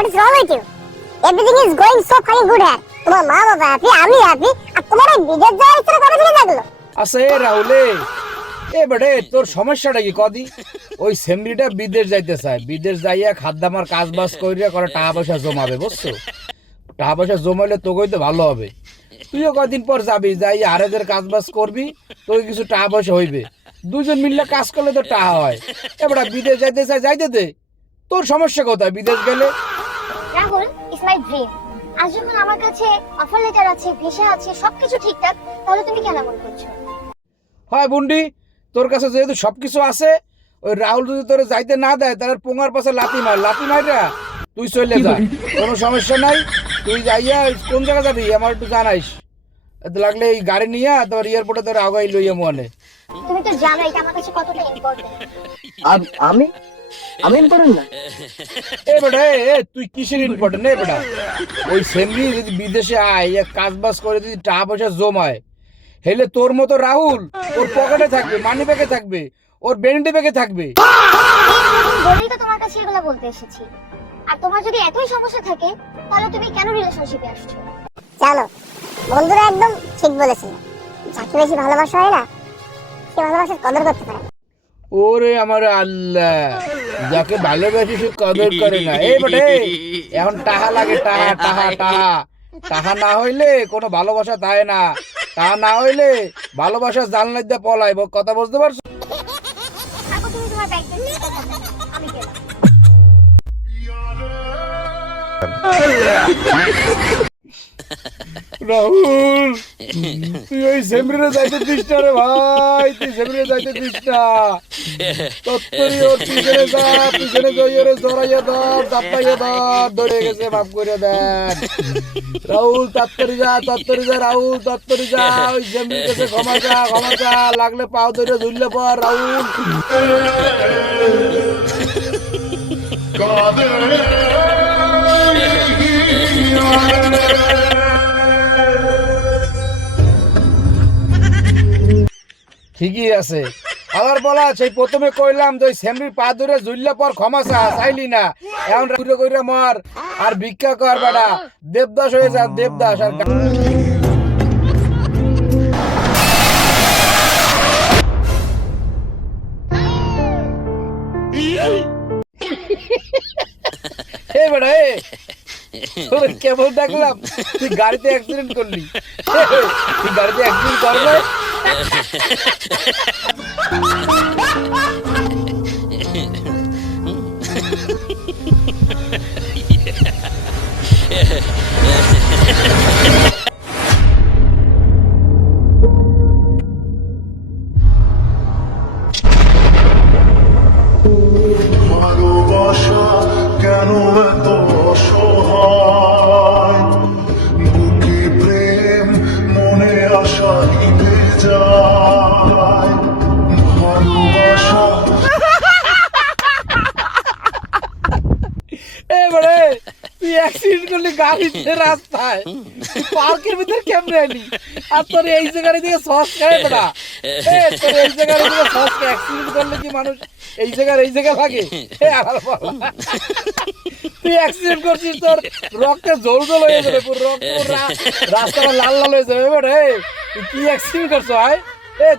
What is wrong with you? Everything is going so fucking good here. তোমার মা বাবা happy, আমি happy, আর তোমার এই বিদেশ যাওয়ার ইচ্ছা কবে থেকে জাগলো? আচ্ছা এ রাহুলে, এ বেটে তোর সমস্যাটা কি কদি? ওই সেমরিটা বিদেশ যাইতে চায়, বিদেশ যাইয়া খাদ্দামার কাজ বাজ কইরা করে টাকা পয়সা জমাবে, বুঝছো? টাকা পয়সা জমাইলে তোকেই তো ভালো হবে। তুইও কদিন পর যাবি, যাই আরেদের কাজ বাজ করবি, তোকে কিছু টাকা পয়সা হইবে। দুজন মিললে কাজ করলে তো টাকা হয়। এবারে বিদেশ যাইতে চায়, যাইতে দে। তোর সমস্যা কোথায় বিদেশ গেলে? Rahul, it's my dream. আজ যখন আমার কাছে অফার লেটার আছে, ভিসা আছে, সবকিছু ঠিকঠাক, তাহলে তুমি কেন এমন করছো? হয় বুন্ডি, তোর কাছে যেহেতু সবকিছু আছে, ওই রাহুল যদি তোরে যাইতে না দেয় তাহলে পোঙার পাশে লাথি মাররা তুই চলে যা, কোনো সমস্যা নাই। তুই যাইয়া কোন জায়গা যাবি আমার একটু জানাইস, এতে লাগলে এই গাড়ি নিয়ে তোর এয়ারপোর্টে তোর আগাই লইয়া মনে। তুমি তো জানো এটা আমার কাছে কতটা ইম্পর্টেন্ট। আমি আমি ইম্পর্টেন্ট না? এ বেটা, তুই কিসের ইম্পর্টেন্ট? এ বেটা, ওই সেমরি যদি বিদেশে আয়, কাজ বাজ করে যদি টাকা পয়সা জমায়, হেলে তোর মতো রাহুল ওর পকেটে থাকবে, মানি ব্যাগে থাকবে, ওর বেনিটি ব্যাগে থাকবে। বলেই তো তোমার কাছে এগুলো বলতে এসেছি। আর তোমার যদি এতই সমস্যা থাকে, তাহলে তুমি কেন রিলেশনশিপে আসছো? জানো, বন্ধুরা একদম ঠিক বলেছিল। যাকে বেশি ভালোবাসা হয় না, সে ভালোবাসার কদর করতে পারে। ওরে আমার আল্লাহ, যাকে ভালোবাসি সে কদর করে না। এই বেটে, এখন টাকা লাগে, টাকা টাকা টাকা টাকা না হইলে কোনো ভালোবাসা থাকে না। টাকা না হইলে ভালোবাসা জানলা দিয়ে পলাইব, কথা বুঝতে পারছো? তারপর তুমি তোমার ব্যাগটা নিয়ে আমি গেলাম। রাহুল, তুই ওই সেমরিরে যাইতে দিস না রে ভাই, তুই সেমরিরে যাইতে দিস না। তত্তরি ওর পিছনে যা, পিছনে যাই ওরে জড়াইয়া ধর, চাপাইয়া ধর, ধরে গেছে মাফ করে দেন। রাহুল তত্তরি যা রাহুল তত্তরি যা, ওই সেমরির কাছে ক্ষমা যা, লাগলে পাও ধরে ঝুললে পর রাহুল। ঠিকই আছে। আবার বলা সেই প্রথমে কইলাম যে ওই সেমরির পা ধরে ঝুললে পর ক্ষমা চাইলি না, এখন ঘুরে ঘুরে মর আর ভিক্ষা কর বেটা, দেবদাস হয়ে যা, দেবদাস। আর এ বেটা, তোর কেমন দেখলাম তুই গাড়িতে অ্যাক্সিডেন্ট করলি? তুই গাড়িতে অ্যাক্সিডেন্ট করলে ভালোবাসা কেন এত অসহায়, বুকে প্রেম মনে আশা নিভে যায়, ভালোবাসা। এবারে তুই অ্যাক্সিডেন্ট করলি গাড়িতে রাস্তায়, তুই পার্কের ভিতরে কেমনে এলি? আর তোর এই জায়গায় দিকে সস খায় না, তোর এই জায়গায় দিকে সস খায়। অ্যাক্সিডেন্ট করলে কি মানুষ এই জায়গা লাগে? তুই অ্যাক্সিডেন্ট করছিস, তোর রক্তে জল হয়ে যাবে, পুরো রক্ত রাস্তাটা লাল হয়ে যাবে। এবারে তুই কি অ্যাক্সিডেন্ট করছো?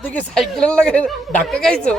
তুই কি সাইকেলের লাগে ধাক্কা খাইছো?